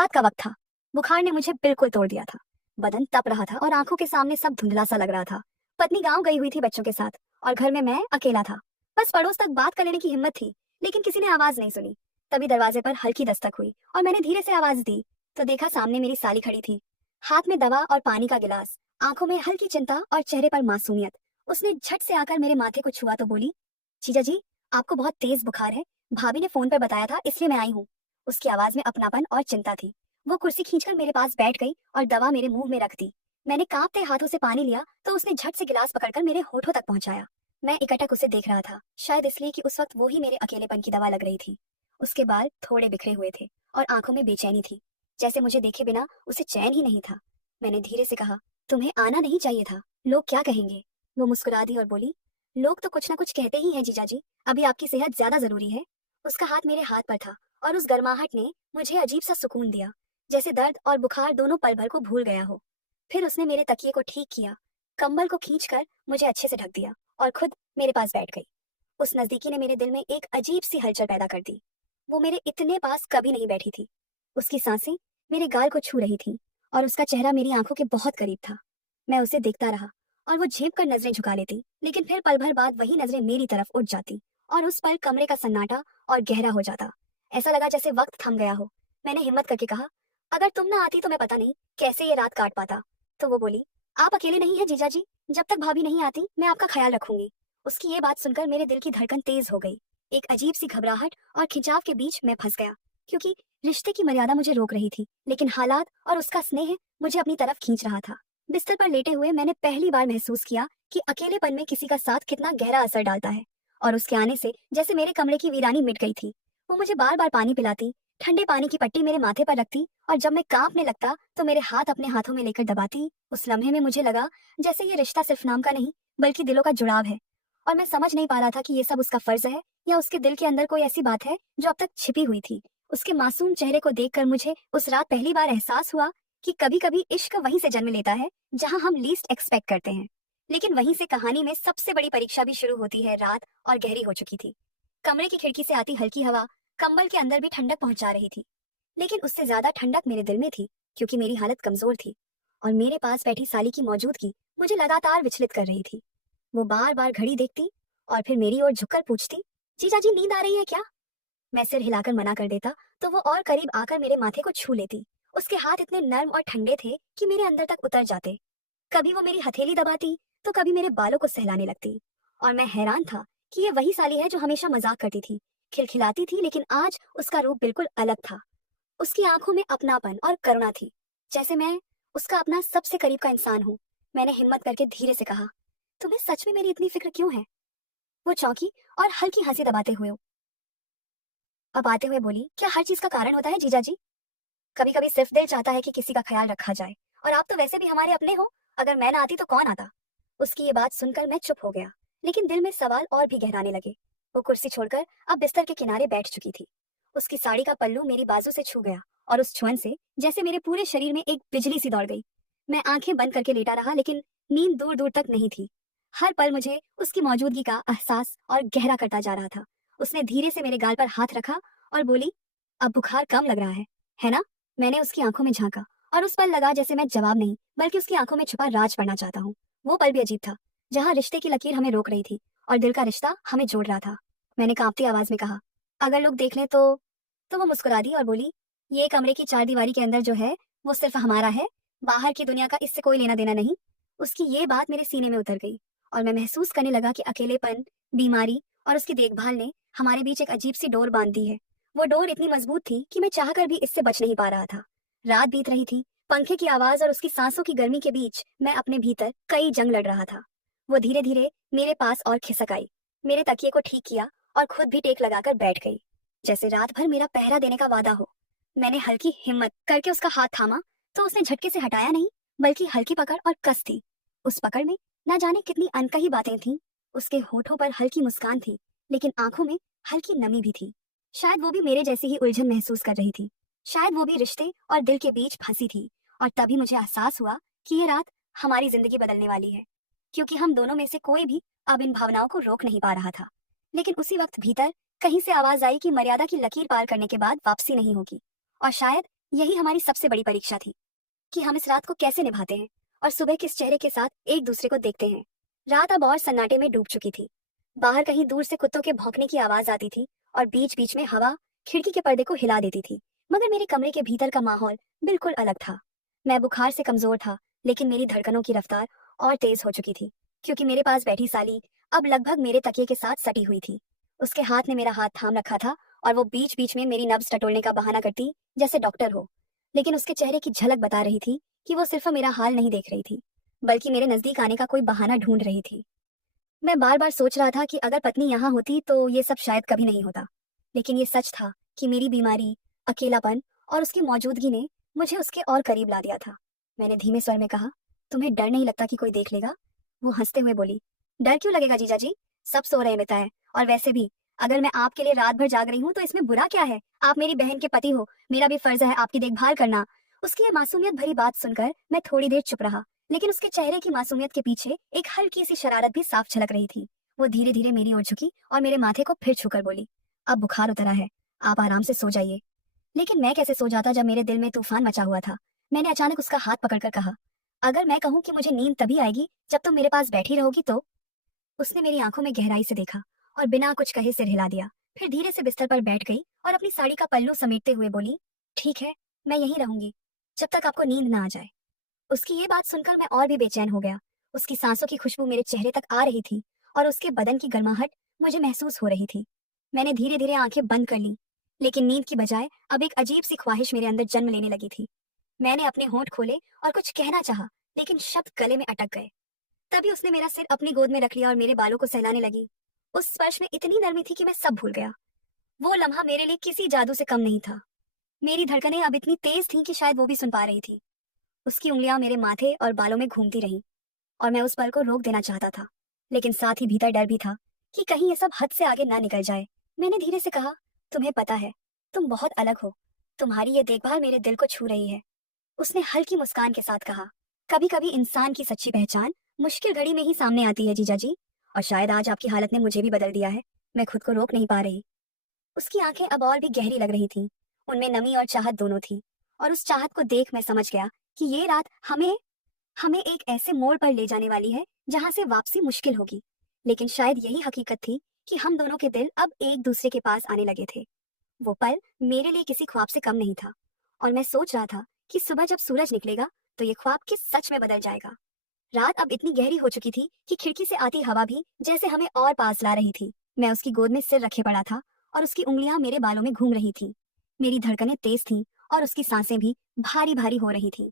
रात का वक्त था। बुखार ने मुझे बिल्कुल तोड़ दिया था। बदन तप रहा था और आंखों के सामने सब धुंधला सा लग रहा था। पत्नी गांव गई हुई थी बच्चों के साथ और घर में मैं अकेला था। बस पड़ोस तक बात कर लेने की हिम्मत थी, लेकिन किसी ने आवाज नहीं सुनी। तभी दरवाजे पर हल्की दस्तक हुई और मैंने धीरे से आवाज दी तो देखा सामने मेरी साली खड़ी थी, हाथ में दवा और पानी का गिलास, आंखों में हल्की चिंता और चेहरे पर मासूमियत। उसने झट से आकर मेरे माथे को छुआ तो बोली, जीजा जी, आपको बहुत तेज बुखार है, भाभी ने फोन पर बताया था इसलिए मैं आई हूँ। उसकी आवाज में अपनापन और चिंता थी। वो कुर्सी खींचकर मेरे पास बैठ गई और दवा मेरे मुंह में रख दी। मैंने कांपते हाथों से पानी लिया तो उसने झट से गिलास पकड़कर मेरे होठों तक पहुंचाया। मैं एकटक उसे देख रहा था, शायद इसलिए कि उस वक्त वो ही मेरे अकेलेपन की दवा लग रही थी। उसके बाल थोड़े बिखरे हुए थे और आंखों में बेचैनी थी, जैसे मुझे देखे बिना उसे चैन ही नहीं था। मैंने धीरे से कहा, तुम्हें आना नहीं चाहिए था, लोग क्या कहेंगे। वो मुस्कुरा दी और बोली, लोग तो कुछ ना कुछ कहते ही हैं जीजा जी, अभी आपकी सेहत ज्यादा जरूरी है। उसका हाथ मेरे हाथ पर था और उस गर्माहट ने मुझे अजीब सा सुकून दिया, जैसे दर्द और बुखार दोनों पल भर को भूल गया हो। फिर उसने मेरे तकिए को ठीक किया, कंबल को खींचकर मुझे अच्छे से ढक दिया और खुद मेरे पास बैठ गई। उस नजदीकी ने मेरे दिल में एक अजीब सी हलचल पैदा कर दी। वो मेरे इतने पास कभी नहीं बैठी थी। उसकी सांसें मेरे गाल को छू रही थी और उसका चेहरा मेरी आंखों के बहुत करीब था। मैं उसे देखता रहा और वो झेप कर नजरें झुका लेती, लेकिन फिर पल भर बाद वही नजरें मेरी तरफ उठ जाती और उस पल कमरे का सन्नाटा और गहरा हो जाता। ऐसा लगा जैसे वक्त थम गया हो। मैंने हिम्मत करके कहा, अगर तुम ना आती तो मैं पता नहीं कैसे ये रात काट पाता। तो वो बोली, आप अकेले नहीं है जीजा जी, जब तक भाभी नहीं आती मैं आपका ख्याल रखूंगी। उसकी ये बात सुनकर मेरे दिल की धड़कन तेज हो गई। एक अजीब सी घबराहट और खिंचाव के बीच मैं फंस गया, क्योंकि रिश्ते की मर्यादा मुझे रोक रही थी, लेकिन हालात और उसका स्नेह मुझे अपनी तरफ खींच रहा था। बिस्तर पर लेटे हुए मैंने पहली बार महसूस किया कि अकेलेपन में किसी का साथ कितना गहरा असर डालता है। और उसके आने से जैसे मेरे कमरे की वीरानी मिट गई थी। वो मुझे बार बार पानी पिलाती, ठंडे पानी की पट्टी मेरे माथे पर रखती और जब मैं कांपने लगता तो मेरे हाथ अपने हाथों में लेकर दबाती। उस लम्हे में मुझे लगा जैसे ये रिश्ता सिर्फ नाम का नहीं, बल्कि दिलों का जुड़ाव है। और मैं समझ नहीं पा रहा था कि ये सब उसका फर्ज है या उसके दिल के अंदर कोई ऐसी बात है जो अब तक छिपी हुई थी। उसके मासूम चेहरे को देखकर मुझे उस रात पहली बार एहसास हुआ कि कभी कभी इश्क वहीं से जन्म लेता है जहां हम लीस्ट एक्सपेक्ट करते हैं। लेकिन वहीं से कहानी में सबसे बड़ी परीक्षा भी शुरू होती है। रात और गहरी हो चुकी थी। कमरे की खिड़की से आती हल्की हवा कंबल के अंदर भी ठंडक पहुंचा रही थी, लेकिन उससे ज्यादा ठंडक मेरे दिल में थी, क्योंकि मेरी हालत कमजोर थी और मेरे पास बैठी साली की मौजूदगी मुझे लगातार विचलित कर रही थी। वो बार बार घड़ी देखती और फिर मेरी ओर झुककर पूछती, जीजा जी नींद आ रही है क्या। मैं सिर हिलाकर मना कर देता तो वो और करीब आकर मेरे माथे को छू लेती। उसके हाथ इतने नर्म और ठंडे थे कि मेरे अंदर तक उतर जाते। कभी वो मेरी हथेली दबाती तो कभी मेरे बालों को सहलाने लगती। और मैं हैरान था कि ये वही साली है जो हमेशा मजाक करती थी, खिलखिलाती थी, लेकिन आज उसका रूप बिल्कुल अलग था। उसकी आंखों में अपनापन और करुणा थी, जैसे मैं उसका अपना सबसे करीब का इंसान हूँ। मैंने हिम्मत करके धीरे से कहा, तुम्हें सच में मेरी इतनी फिक्र क्यों है। वो चौंकी और हल्की हंसी दबाते हुए बोली, क्या हर चीज का कारण होता है जीजा जी। कभी कभी सिर्फ दिल चाहता है कि किसी का ख्याल रखा जाए, और आप तो वैसे भी हमारे अपने हो, अगर मैं ना आती तो कौन आता। उसकी ये बात सुनकर मैं चुप हो गया, लेकिन दिल में सवाल और भी गहराने लगे। वो कुर्सी छोड़कर अब बिस्तर के किनारे बैठ चुकी थी। उसकी साड़ी का पल्लू मेरी बाजू से छू गया और उस छुअन से जैसे मेरे पूरे शरीर में एक बिजली सी दौड़ गई। मैं आंखें बंद करके लेटा रहा, लेकिन नींद दूर दूर तक नहीं थी। हर पल मुझे उसकी मौजूदगी का एहसास और गहरा करता जा रहा था। उसने धीरे से मेरे गाल पर हाथ रखा और बोली, अब बुखार कम लग रहा है ना। मैंने उसकी आंखों में झांका और उस पल लगा जैसे मैं जवाब नहीं बल्कि उसकी आंखों में छुपा राज पढ़ना चाहता हूँ। वो पल भी अजीब था, जहाँ रिश्ते की लकीर हमें रोक रही थी और दिल का रिश्ता हमें जोड़ रहा था। मैंने कांपती आवाज में कहा, अगर लोग देख लें तो वो मुस्कुरा दी और बोली, ये कमरे की चार दीवारी के अंदर जो है वो सिर्फ हमारा है, बाहर की दुनिया का इससे कोई लेना देना नहीं। उसकी ये बात मेरे सीने में उतर गई और मैं महसूस करने लगा कि अकेलेपन, बीमारी और उसकी देखभाल ने हमारे बीच एक अजीब सी डोर बांध दी है। वो डोर इतनी मजबूत थी कि मैं चाहकर भी इससे बच नहीं पा रहा था। रात बीत रही थी, पंखे की आवाज और उसकी सांसों की गर्मी के बीच मैं अपने भीतर कई जंग लड़ रहा था। वो धीरे धीरे मेरे पास और खिसक आई, मेरे तकिए को ठीक किया और खुद भी टेक लगाकर बैठ गई, जैसे रात भर मेरा पहरा देने का वादा हो। मैंने हल्की हिम्मत करके उसका हाथ थामा तो उसने झटके से हटाया नहीं, बल्कि हल्की पकड़ और कस थी। उस पकड़ में न जाने कितनी अनकही बातें थीं। उसके होठों पर हल्की मुस्कान थी, लेकिन आंखों में हल्की नमी भी थी। शायद वो भी मेरे जैसी ही उलझन महसूस कर रही थी। शायद वो भी रिश्ते और दिल के बीच फंसी थी। और तभी मुझे एहसास हुआ कि ये रात हमारी जिंदगी बदलने वाली है, क्योंकि हम दोनों में से कोई भी अब इन भावनाओं को रोक नहीं पा रहा था। लेकिन उसी वक्त भीतर कहीं से आवाज आई कि मर्यादा की लकीर पार करने के बाद वापसी नहीं होगी। और शायद यही हमारी सबसे बड़ी परीक्षा थी कि हम इस रात को कैसे निभाते हैं और सुबह किस चेहरे के साथ एक दूसरे को देखते हैं। रात अब और सन्नाटे में डूब चुकी थी। बाहर कहीं दूर से कुत्तों के भौंकने की आवाज आती थी और बीच बीच में हवा खिड़की के पर्दे को हिला देती थी। मगर मेरे कमरे के भीतर का माहौल बिल्कुल अलग था। मैं बुखार से कमजोर था, लेकिन मेरी धड़कनों की रफ्तार और तेज हो चुकी थी, क्योंकि मेरे पास बैठी साली अब लगभग मेरे तकिए के साथ सटी हुई थी। उसके हाथ ने मेरा हाथ थाम रखा था और वो बीच बीच में मेरी नब्ज टटोलने का बहाना करती जैसे डॉक्टर हो। लेकिन उसके चेहरे की झलक बता रही थी कि वो सिर्फ मेरा हाल नहीं देख रही थी, बल्कि मेरे नजदीक आने का कोई बहाना ढूंढ रही थी। मैं बार बार सोच रहा था कि अगर पत्नी यहाँ होती तो ये सब शायद कभी नहीं होता। लेकिन ये सच था कि मेरी बीमारी, अकेलापन और उसकी मौजूदगी ने मुझे उसके और करीब ला दिया था। मैंने धीमे स्वर में कहा, तुम्हें डर नहीं लगता कि कोई देख लेगा? वो हंसते हुए बोली, डर क्यों लगेगा जीजा जी? सब सो रहे मिता है, और वैसे भी अगर मैं आपके लिए रात भर जाग रही हूँ तो इसमें बुरा क्या है? आप मेरी बहन के पति हो, मेरा भी फर्ज है आपकी देखभाल करना। उसकी ये मासूमियत भरी बात सुनकर मैं थोड़ी देर चुप रहा, लेकिन उसके चेहरे की मासूमियत के पीछे एक हल्की सी शरारत भी साफ झलक रही थी। वो धीरे धीरे मेरी ओर झुकी और मेरे माथे को फिर छूकर बोली, अब बुखार उतरा है, आप आराम से सो जाइए। लेकिन मैं कैसे सो जाता जब मेरे दिल में तूफान मचा हुआ था। मैंने अचानक उसका हाथ पकड़कर कहा, अगर मैं कहूँ कि मुझे नींद तभी आएगी जब तुम मेरे पास बैठी रहोगी तो? उसने मेरी आंखों में गहराई से देखा और बिना कुछ कहे सिर हिला दिया। फिर धीरे से बिस्तर पर बैठ गई और अपनी साड़ी का पल्लू समेटते हुए बोली, ठीक है, मैं यहीं रहूंगी जब तक आपको नींद ना आ जाए। उसकी ये बात सुनकर मैं और भी बेचैन हो गया। उसकी सांसों की खुशबू मेरे चेहरे तक आ रही थी और उसके बदन की गर्माहट मुझे महसूस हो रही थी। मैंने धीरे धीरे आंखें बंद कर ली, लेकिन नींद की बजाय अब एक अजीब सी ख्वाहिश मेरे अंदर जन्म लेने लगी थी। मैंने अपने होंठ खोले और कुछ कहना चाहा, लेकिन शब्द गले में अटक गए। तभी उसने मेरा सिर अपनी गोद में रख लिया और मेरे बालों को सहलाने लगी। उस स्पर्श में इतनी नरमी थी कि मैं सब भूल गया। वो लम्हा मेरे लिए किसी जादू से कम नहीं था। मेरी धड़कनें अब इतनी तेज थीं कि शायद वो भी सुन पा रही थी। उसकी उंगलियां मेरे माथे और बालों में घूमती रहीं और मैं उस पल को रोक देना चाहता था, लेकिन साथ ही भीतर डर भी था कि कहीं ये सब हद से आगे ना निकल जाए। मैंने धीरे से कहा, तुम्हें पता है, तुम बहुत अलग हो। तुम्हारी ये देखभाल मेरे दिल को छू रही है। उसने हल्की मुस्कान के साथ कहा, कभी कभी इंसान की सच्ची पहचान मुश्किल घड़ी में ही सामने आती है जीजा जी, और शायद आज आपकी हालत ने मुझे भी बदल दिया है। मैं खुद को रोक नहीं पा रही। उसकी आंखें अब और भी गहरी लग रही थीं। उनमें नमी और चाहत दोनों थी, और उस चाहत को देख मैं समझ गया कि ये रात हमें हमें एक ऐसे मोड़ पर ले जाने वाली है जहां से वापसी मुश्किल होगी। लेकिन शायद यही हकीकत थी कि हम दोनों के दिल अब एक दूसरे के पास आने लगे थे। वो पल मेरे लिए किसी ख्वाब से कम नहीं था, और मैं सोच रहा था कि सुबह जब सूरज निकलेगा तो ये ख्वाब किस सच में बदल जाएगा। रात अब इतनी गहरी हो चुकी थी कि खिड़की से आती हवा भी जैसे हमें और पास ला रही थी। मैं उसकी गोद में सिर रखे पड़ा था और उसकी उंगलियां मेरे बालों में घूम रही थीं। मेरी धड़कनें तेज थीं और उसकी सांसें भी भारी भारी हो रही थीं।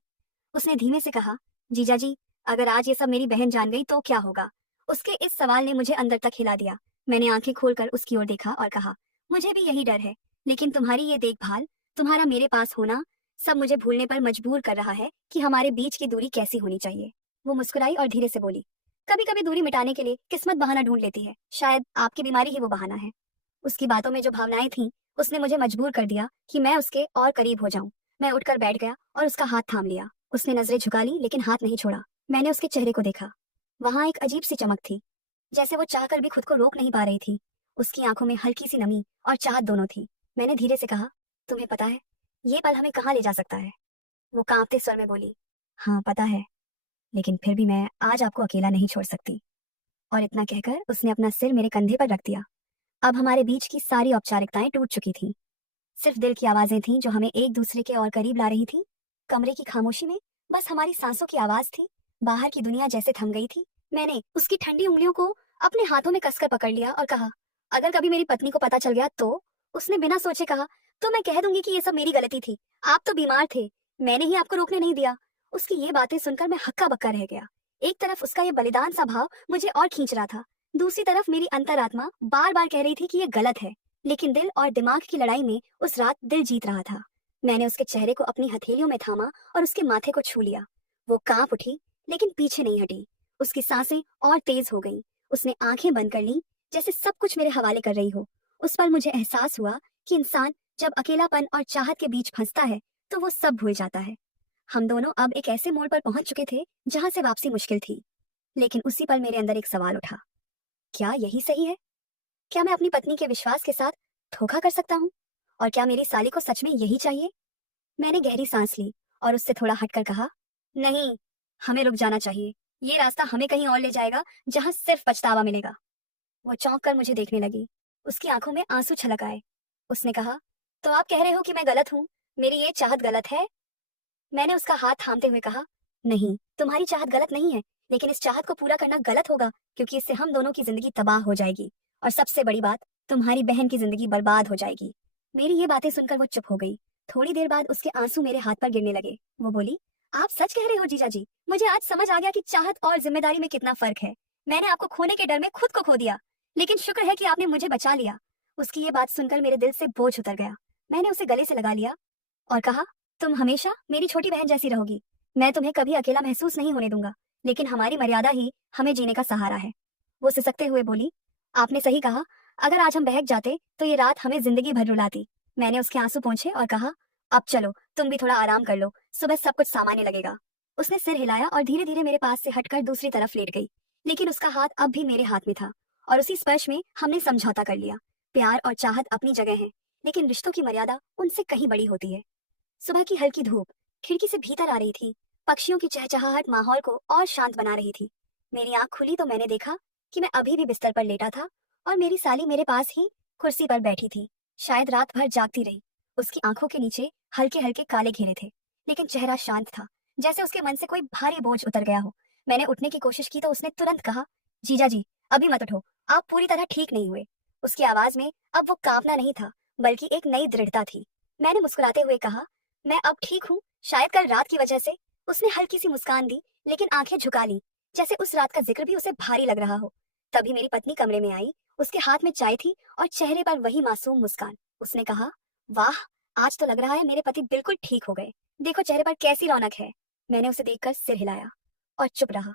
उसने धीमे से कहा, जीजा जी, अगर आज ये सब मेरी बहन जान गई तो क्या होगा? उसके इस सवाल ने मुझे अंदर तक हिला दिया। मैंने आंखें खोलकर उसकी ओर देखा और कहा, मुझे भी यही डर है, लेकिन तुम्हारी ये देखभाल, तुम्हारा मेरे पास होना, सब मुझे भूलने पर मजबूर कर रहा है कि हमारे बीच की दूरी कैसी होनी चाहिए। वो मुस्कुराई और धीरे से बोली, कभी कभी दूरी मिटाने के लिए किस्मत बहाना ढूंढ लेती है, शायद आपकी बीमारी ही वो बहाना है। उसकी बातों में जो भावनाएं थीं, उसने मुझे मजबूर कर दिया कि मैं उसके और करीब हो जाऊं। मैं उठकर बैठ गया और उसका हाथ थाम लिया। उसने नजरें झुका ली, लेकिन हाथ नहीं छोड़ा। मैंने उसके चेहरे को देखा। वहां एक अजीब सी चमक थी, जैसे वो चाहकर भी खुद को रोक नहीं पा रही थी। उसकी आंखों में हल्की सी नमी और चाहत दोनों थी। मैंने धीरे से कहा, तुम्हें पता है ये पल हमें कहाँ ले जा सकता है? वो कांपते स्वर में बोली, हाँ पता है, लेकिन फिर भी मैं आज आपको अकेला नहीं छोड़ सकती। और इतना कहकर उसने अपना सिर मेरे कंधे पर रख दिया। अब हमारे बीच की सारी औपचारिकताएं टूट चुकी थीं। सिर्फ दिल की आवाजें थीं जो हमें एक दूसरे के और करीब ला रही थीं। कमरे की खामोशी में बस हमारी सांसों की आवाज थी। बाहर की दुनिया जैसे थम गई थी। मैंने उसकी ठंडी उंगलियों को अपने हाथों में कसकर पकड़ लिया और कहा, अगर कभी मेरी पत्नी को पता चल गया तो? उसने बिना सोचे कहा, तो मैं कह दूंगी कि ये सब मेरी गलती थी। आप तो बीमार थे, मैंने ही आपको रोकने नहीं दिया। उसकी ये बातें सुनकर मैं हक्का बक्का रह गया। एक तरफ उसका ये बलिदान सा भाव मुझे और खींच रहा था, दूसरी तरफ मेरी अंतरात्मा बार बार कह रही थी कि ये गलत है। लेकिन दिल और दिमाग की लड़ाई में उस रात दिल जीत रहा था। मैंने उसके चेहरे को अपनी हथेलियों में थामा और उसके माथे को छू लिया। वो कांप उठी, लेकिन पीछे नहीं हटी। उसकी सांसें और तेज हो गईं। उसने आंखें बंद कर ली, जैसे सब कुछ मेरे हवाले कर रही हो। उस पर मुझे एहसास हुआ कि इंसान जब अकेलापन और चाहत के बीच फंसता है तो वो सब भूल जाता है। हम दोनों अब एक ऐसे मोड़ पर पहुंच चुके थे जहां से वापसी मुश्किल थी। लेकिन उसी पल मेरे अंदर एक सवाल उठा, क्या यही सही है? क्या मैं अपनी पत्नी के विश्वास के साथ धोखा कर सकता हूँ? और क्या मेरी साली को सच में यही चाहिए? मैंने गहरी सांस ली और उससे थोड़ा हटकर कहा, नहीं, हमें रुक जाना चाहिए। ये रास्ता हमें कहीं और ले जाएगा, जहां सिर्फ पछतावा मिलेगा। वो चौंक कर मुझे देखने लगी। उसकी आंखों में आंसू छलक आए। उसने कहा, तो आप कह रहे हो कि मैं गलत हूँ? मेरी ये चाहत गलत है? मैंने उसका हाथ थामते हुए कहा, नहीं, तुम्हारी चाहत गलत नहीं है, लेकिन इस चाहत को पूरा करना गलत होगा, क्योंकि इससे हम दोनों की जिंदगी तबाह हो जाएगी। और सबसे बड़ी बात, तुम्हारी बहन की जिंदगी बर्बाद हो जाएगी। मेरी ये बातें सुनकर वो चुप हो गई। थोड़ी देर बाद उसके आंसू मेरे हाथ पर गिरने लगे। वो बोली, आप सच कह रहे हो जीजा जी। मुझे आज समझ आ गया कि चाहत और जिम्मेदारी में कितना फर्क है। मैंने आपको खोने के डर में खुद को खो दिया, लेकिन शुक्र है कि आपने मुझे बचा लिया। उसकी ये बात सुनकर मेरे दिल से बोझ उतर गया। मैंने उसे गले से लगा लिया और कहा, तुम हमेशा मेरी छोटी बहन जैसी रहोगी। मैं तुम्हें कभी अकेला महसूस नहीं होने दूंगा, लेकिन हमारी मर्यादा ही हमें जीने का सहारा है। वो सिसकते हुए बोली, आपने सही कहा। अगर आज हम बहक जाते तो ये रात हमें जिंदगी भर रुलाती। मैंने उसके आंसू पोंछे और कहा, अब चलो, तुम भी थोड़ा आराम कर लो, सुबह सब कुछ सामान्य लगेगा। उसने सिर हिलाया और धीरे धीरे मेरे पास से हटकर दूसरी तरफ लेट गई, लेकिन उसका हाथ अब भी मेरे हाथ में था और उसी स्पर्श में हमने समझौता कर लिया। प्यार और चाहत अपनी जगह है, लेकिन रिश्तों की मर्यादा उनसे कहीं बड़ी होती है। सुबह की हल्की धूप खिड़की से भीतर आ रही थी। पक्षियों की चहचहाहट माहौल को और शांत बना रही थी। मेरी आंख खुली तो मैंने देखा कि मैं अभी भी बिस्तर पर लेटा था और मेरी साली मेरे पास ही कुर्सी पर बैठी थी। शायद रात भर जागती रही। उसकी आंखों के नीचे हल्के हल्के काले घेरे थे, लेकिन चेहरा शांत था, जैसे उसके मन से कोई भारी बोझ उतर गया हो। मैंने उठने की कोशिश की तो उसने तुरंत कहा, जीजा जी, अभी मत उठो, आप पूरी तरह ठीक नहीं हुए। उसकी आवाज में अब वो कांपना नहीं था, बल्कि एक नई दृढ़ता थी। मैंने मुस्कुराते हुए कहा, मैं अब ठीक हूँ, शायद कल रात की वजह से। उसने हल्की सी मुस्कान दी, लेकिन आंखें झुका ली, जैसे उस रात का जिक्र भी उसे भारी लग रहा हो। तभी मेरी पत्नी कमरे में आई। उसके हाथ में चाय थी और चेहरे पर वही मासूम मुस्कान। उसने कहा, वाह, आज तो लग रहा है मेरे पति बिल्कुल ठीक हो गए। देखो चेहरे पर कैसी रौनक है। मैंने उसे देखकर सिर हिलाया और चुप रहा।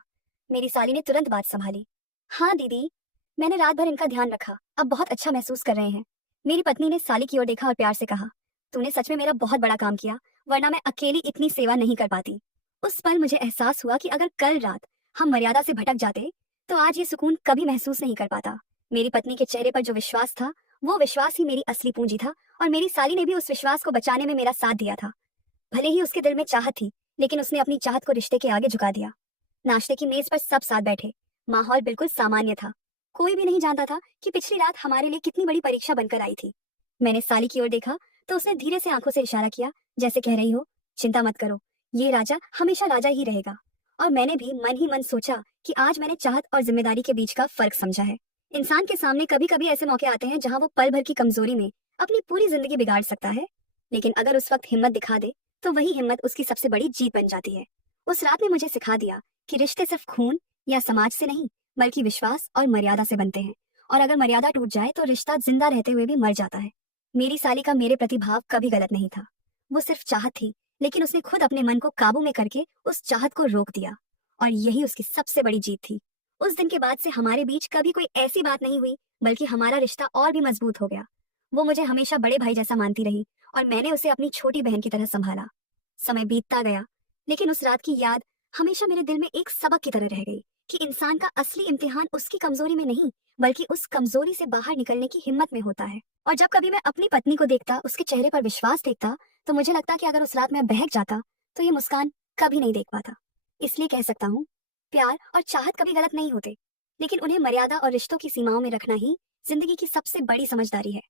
मेरी साली ने तुरंत बात संभाली, हाँ दीदी, मैंने रात भर इनका ध्यान रखा, अब बहुत अच्छा महसूस कर रहे हैं। मेरी पत्नी ने साली की ओर देखा और प्यार से कहा, तूने सच में मेरा बहुत बड़ा काम किया, वरना मैं अकेली इतनी सेवा नहीं कर पाती। उस पल मुझे एहसास हुआ कि अगर कल रात हम मर्यादा से भटक जाते तो आज ये सुकून कभी महसूस नहीं कर पाता। मेरी पत्नी के चेहरे पर जो विश्वास था, वो विश्वास ही मेरी असली पूंजी था, और मेरी साली ने भी उस विश्वास को बचाने में मेरा साथ दिया था। भले ही उसके दिल में चाहत थी, लेकिन उसने अपनी चाहत को रिश्ते के आगे झुका दिया। नाश्ते की मेज पर सब साथ बैठे। माहौल बिल्कुल सामान्य था। कोई भी नहीं जानता था कि पिछली रात हमारे लिए कितनी बड़ी परीक्षा बनकर आई थी। मैंने साली की ओर देखा तो उसने धीरे से आंखों से इशारा किया, जैसे कह रही हो, चिंता मत करो, ये राजा हमेशा राजा ही रहेगा। और मैंने भी मन ही मन सोचा कि आज मैंने चाहत और जिम्मेदारी के बीच का फर्क समझा है। इंसान के सामने कभी कभी ऐसे मौके आते हैं जहां वो पल भर की कमजोरी में अपनी पूरी जिंदगी बिगाड़ सकता है, लेकिन अगर उस वक्त हिम्मत दिखा दे तो वही हिम्मत उसकी सबसे बड़ी जीत बन जाती है। उस रात ने मुझे सिखा दिया कि रिश्ते सिर्फ खून या समाज से नहीं, बल्कि विश्वास और मर्यादा से बनते हैं। और अगर मर्यादा टूट जाए तो रिश्ता जिंदा रहते हुए भी मर जाता है। मेरी साली का मेरे प्रति भाव कभी गलत नहीं था। वो सिर्फ चाहत थी, लेकिन उसने खुद अपने मन को काबू में करके उस चाहत को रोक दिया, और यही उसकी सबसे बड़ी जीत थी। उस दिन के बाद से हमारे बीच कभी कोई ऐसी बात नहीं हुई, बल्कि हमारा रिश्ता और भी मजबूत हो गया। वो मुझे हमेशा बड़े भाई जैसा मानती रही और मैंने उसे अपनी छोटी बहन की तरह संभाला। समय बीतता गया, लेकिन उस रात की याद हमेशा मेरे दिल में एक सबक की तरह रह गई कि इंसान का असली इम्तिहान उसकी कमजोरी में नहीं, बल्कि उस कमजोरी से बाहर निकलने की हिम्मत में होता है। और जब कभी मैं अपनी पत्नी को देखता, उसके चेहरे पर विश्वास देखता, तो मुझे लगता कि अगर उस रात मैं बहक जाता तो ये मुस्कान कभी नहीं देख पाता। इसलिए कह सकता हूँ, प्यार और चाहत कभी गलत नहीं होते, लेकिन उन्हें मर्यादा और रिश्तों की सीमाओं में रखना ही जिंदगी की सबसे बड़ी समझदारी है।